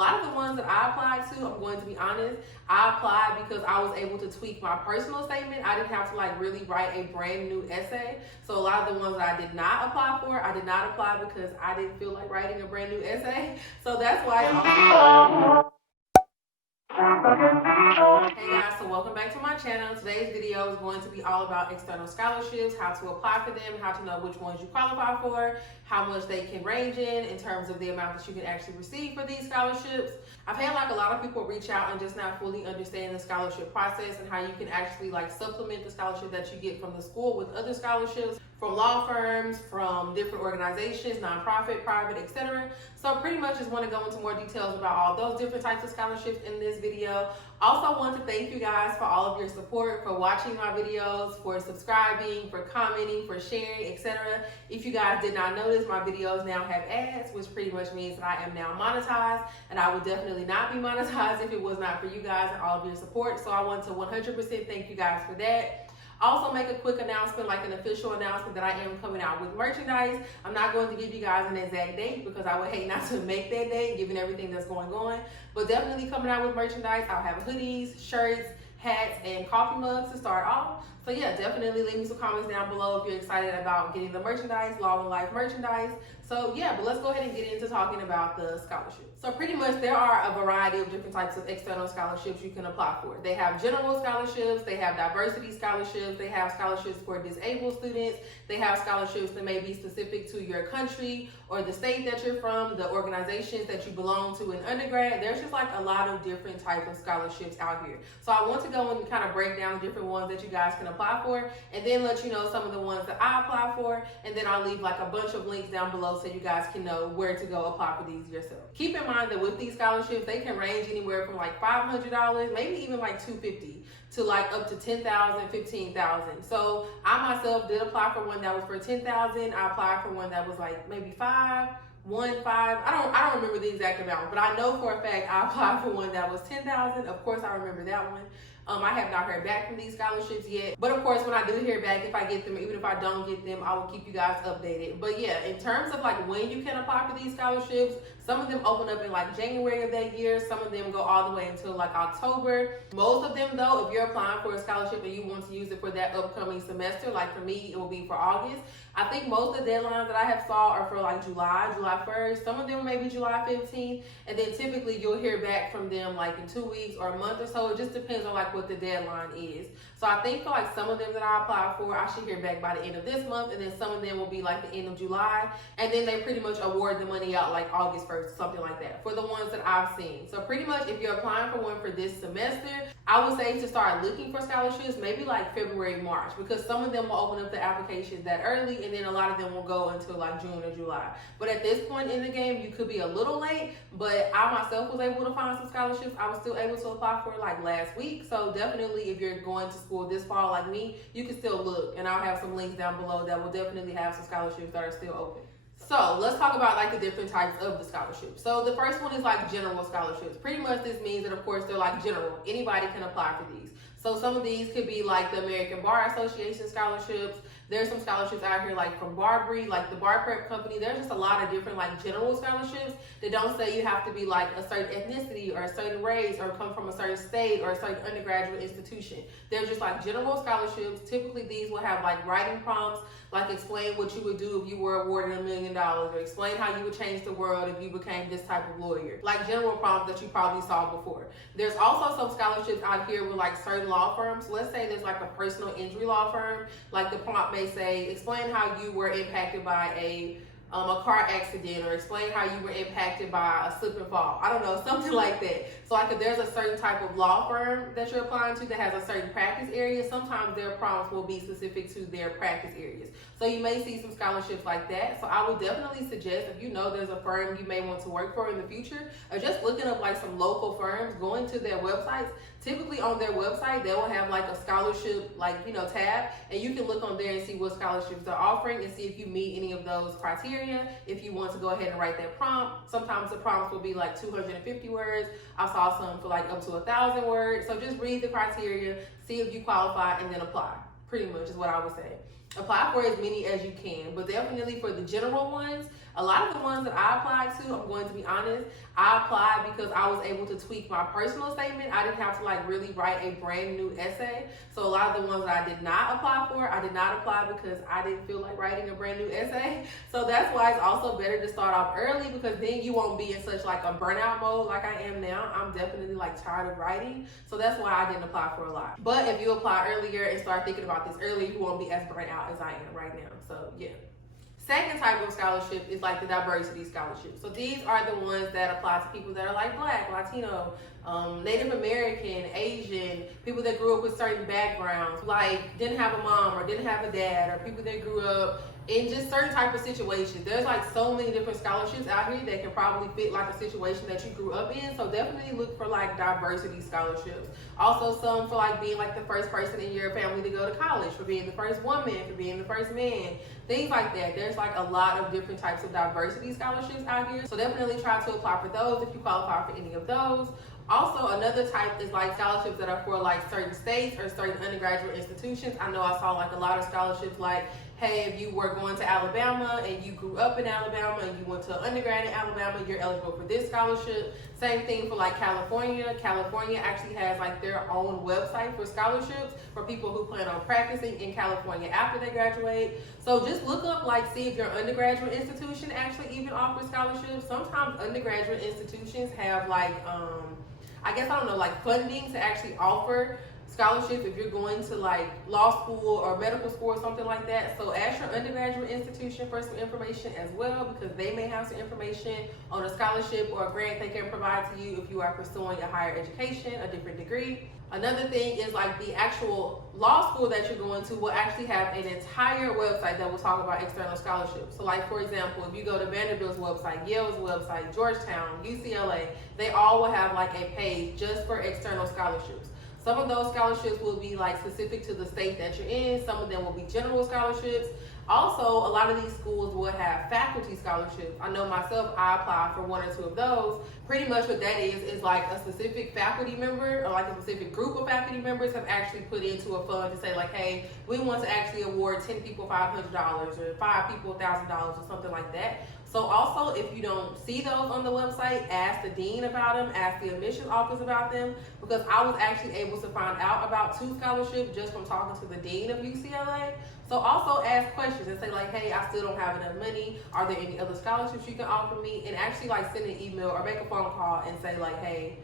lot of the ones that I applied to, I'm going to be honest, I applied because I was able to tweak my personal statement. I didn't have to like really write a brand new essay. So a lot of the ones that I did not apply for, I did not apply because I didn't feel like writing a brand new essay. So that's why Hey guys, so welcome back to my channel. Today's video is going to be all about external scholarships, how to apply for them, how to know which ones you qualify for, how much they can range in terms of the amount that you can actually receive for these scholarships. I've had like a lot of people reach out and just not fully understand the scholarship process and how you can actually like supplement the scholarship that you get from the school with other scholarships from law firms, from different organizations, nonprofit, private, etc. So pretty much just want to go into more details about all those different types of scholarships in this video. Also want to thank you guys for all of your support, for watching my videos, for subscribing, for commenting, for sharing, etc. If you guys did not notice, my videos now have ads, which pretty much means that I am now monetized, and I would definitely not be monetized if it was not for you guys and all of your support. So I want to 100% thank you guys for that. Also make a quick announcement, like an official announcement, that I am coming out with merchandise. I'm not going to give you guys an exact date because I would hate not to make that date given everything that's going on. But definitely coming out with merchandise. I'll have hoodies, shirts, hats, and coffee mugs to start off. So yeah, definitely leave me some comments down below if you're excited about getting the merchandise, Law and Life merchandise. So yeah, but let's go ahead and get into talking about the scholarships. So pretty much there are a variety of different types of external scholarships you can apply for. They have general scholarships, they have diversity scholarships, they have scholarships for disabled students, they have scholarships that may be specific to your country or the state that you're from, the organizations that you belong to in undergrad. There's just like a lot of different types of scholarships out here. So I want to go and kind of break down the different ones that you guys can apply for, and then let you know some of the ones that I apply for, and then I'll leave like a bunch of links down below so you guys can know where to go apply for these yourself. Keep in mind that with these scholarships, they can range anywhere from like $500, maybe even like $250, to like up to $10,000, $15,000. So I myself did apply for one that was for $10,000. I applied for one that was like maybe $5,000. I don't remember the exact amount, but I know for a fact I applied for one that was $10,000. Of course, I remember that one. I have not heard back from these scholarships yet. But of course, when I do hear back, if I get them, even if I don't get them, I will keep you guys updated. But yeah, in terms of like when you can apply for these scholarships, some of them open up in like January of that year. Some of them go all the way until like October. Most of them though, if you're applying for a scholarship and you want to use it for that upcoming semester, like for me, it will be for August. I think most of the deadlines that I have saw are for like July 1st. Some of them may be July 15th. And then typically you'll hear back from them like in 2 weeks or a month or so. It just depends on like what the deadline is. So I think for like some of them that I apply for, I should hear back by the end of this month. And then some of them will be like the end of July. And then they pretty much award the money out like August 1st, something like that, for the ones that I've seen. So pretty much if you're applying for one for this semester, I would say to start looking for scholarships maybe like February, March, because some of them will open up the applications that early, and then a lot of them will go until like June or July. But at this point in the game, you could be a little late, but I myself was able to find some scholarships. I was still able to apply for like last week. So definitely if you're going to school this fall like me, you can still look, and I'll have some links down below that will definitely have some scholarships that are still open. So let's talk about like the different types of the scholarships. So the first one is like general scholarships. Pretty much this means that of course they're like general. Anybody can apply for these. So some of these could be like the American Bar Association scholarships. There's some scholarships out here like from Barbary, like the Bar Prep Company. There's just a lot of different like general scholarships that don't say you have to be like a certain ethnicity or a certain race or come from a certain state or a certain undergraduate institution. They're just like general scholarships. Typically these will have like writing prompts, like explain what you would do if you were awarded $1 million, or explain how you would change the world if you became this type of lawyer. Like general prompts that you probably saw before. There's also some scholarships out here with like certain law firms. So let's say there's like a personal injury law firm, like the prompt may say, explain how you were impacted by a car accident, or explain how you were impacted by a slip and fall. I don't know, something like that. So like if there's a certain type of law firm that you're applying to that has a certain practice area, sometimes their prompts will be specific to their practice areas. So you may see some scholarships like that. So I would definitely suggest, if you know there's a firm you may want to work for in the future, or just looking up like some local firms, going to their websites. Typically on their website, they will have like a scholarship, like, you know, tab, and you can look on there and see what scholarships they're offering and see if you meet any of those criteria. If you want to go ahead and write that prompt, sometimes the prompts will be like 250 words. I saw some for like up to 1,000 words. So just read the criteria, see if you qualify, and then apply. Pretty much is what I would say. Apply for as many as you can, but definitely for the general ones, A lot of the ones that I applied to, I'm going to be honest, I applied because I was able to tweak my personal statement. I didn't have to like really write a brand new essay. So a lot of the ones that I did not apply for, I did not apply because I didn't feel like writing a brand new essay. So that's why it's also better to start off early, because then you won't be in such like a burnout mode like I am now. I'm definitely like tired of writing. So that's why I didn't apply for a lot. But if you apply earlier and start thinking about this early, you won't be as burnt out as I am right now. So yeah. Second type of scholarship is like the diversity scholarship. So these are the ones that apply to people that are like Black, Latino, Native American, Asian, people that grew up with certain backgrounds, like didn't have a mom or didn't have a dad, or people that grew up in just certain type of situations. There's like so many different scholarships out here that can probably fit like a situation that you grew up in. So definitely look for like diversity scholarships. Also some for like being like the first person in your family to go to college, for being the first woman, for being the first man, things like that. There's like a lot of different types of diversity scholarships out here. So definitely try to apply for those if you qualify for any of those. Also, another type is like scholarships that are for like certain states or certain undergraduate institutions. I know I saw like a lot of scholarships like, hey, if you were going to Alabama and you grew up in Alabama and you went to undergrad in Alabama, you're eligible for this scholarship. Same thing for like California. California actually has like their own website for scholarships for people who plan on practicing in California after they graduate. So just look up, like, see if your undergraduate institution actually even offers scholarships. Sometimes undergraduate institutions have like, I guess, I don't know, like funding to actually offer scholarships if you're going to like law school or medical school or something like that. So ask your undergraduate institution for some information as well, because they may have some information on a scholarship or a grant they can provide to you if you are pursuing a higher education, a different degree. Another thing is like the actual law school that you're going to will actually have an entire website that will talk about external scholarships. So like, for example, if you go to Vanderbilt's website, Yale's website, Georgetown, UCLA, they all will have like a page just for external scholarships. Some of those scholarships will be like specific to the state that you're in. Some of them will be general scholarships. Also, a lot of these schools will have faculty scholarships. I know myself, I applied for one or two of those. Pretty much what that is like a specific faculty member or like a specific group of faculty members have actually put into a fund to say like, hey, we want to actually award 10 people $500 or 5 people $1,000 or something like that. So also, if you don't see those on the website, ask the dean about them, ask the admissions office about them, because I was actually able to find out about 2 scholarships just from talking to the dean of UCLA. So also ask questions and say like, hey, I still don't have enough money. Are there any other scholarships you can offer me? And actually like send an email or make a phone call and say like, hey,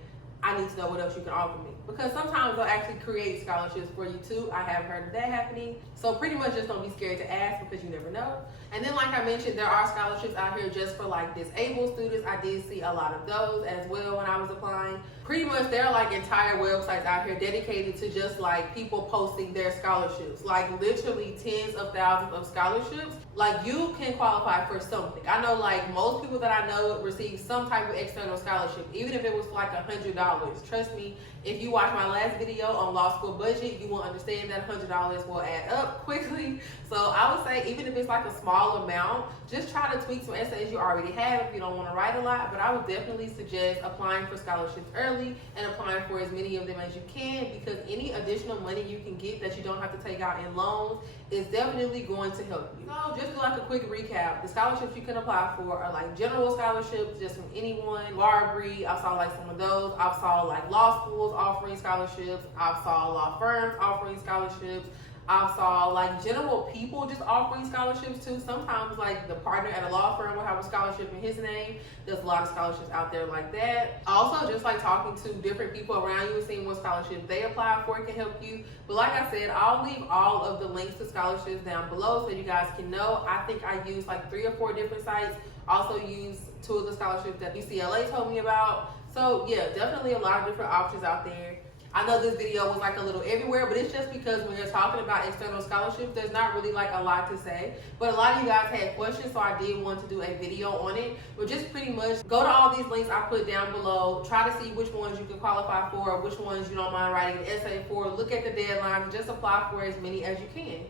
I need to know what else you can offer me. Because sometimes they'll actually create scholarships for you too. I have heard of that happening. So pretty much just don't be scared to ask, because you never know. And then like I mentioned, there are scholarships out here just for like disabled students. I did see a lot of those as well when I was applying. Pretty much there are like entire websites out here dedicated to just like people posting their scholarships. Like literally tens of thousands of scholarships. Like you can qualify for something. I know like most people that I know receive some type of external scholarship, even if it was like $100. Trust me, if you watch my last video on law school budget, you will understand that $100 will add up quickly. So I would say even if it's like a small amount, just try to tweak some essays you already have if you don't want to write a lot. But I would definitely suggest applying for scholarships early and applying for as many of them as you can, because any additional money you can get that you don't have to take out in loans is definitely going to help you. So just do like a quick recap. The scholarships you can apply for are like general scholarships, just from anyone. Marbury, I saw like some of those. I saw like law schools offering scholarships. I saw law firms offering scholarships. I saw like general people just offering scholarships too. Sometimes like the partner at a law firm will have a scholarship in his name. There's a lot of scholarships out there like that. Also, just like talking to different people around you and seeing what scholarships they apply for can help you. But like I said, I'll leave all of the links to scholarships down below so you guys can know. I think I used like 3 or 4 different sites. Also used 2 of the scholarships that UCLA told me about. So yeah, definitely a lot of different options out there. I know this video was like a little everywhere, but it's just because when you're talking about external scholarships, there's not really like a lot to say. But a lot of you guys had questions, so I did want to do a video on it. But just pretty much go to all these links I put down below. Try to see which ones you can qualify for, or which ones you don't mind writing an essay for. Look at the deadlines. Just apply for as many as you can.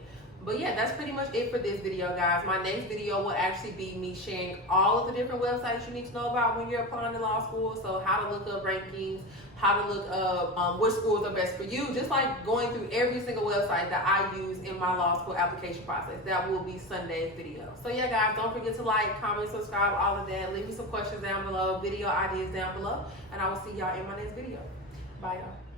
But yeah, that's pretty much it for this video, guys. My next video will actually be me sharing all of the different websites you need to know about when you're applying to law school. So how to look up rankings, how to look up which schools are best for you, just like going through every single website that I use in my law school application process. That will be Sunday's video. So yeah, guys, don't forget to like, comment, subscribe, all of that. Leave me some questions down below, video ideas down below, and I will see y'all in my next video. Bye, y'all.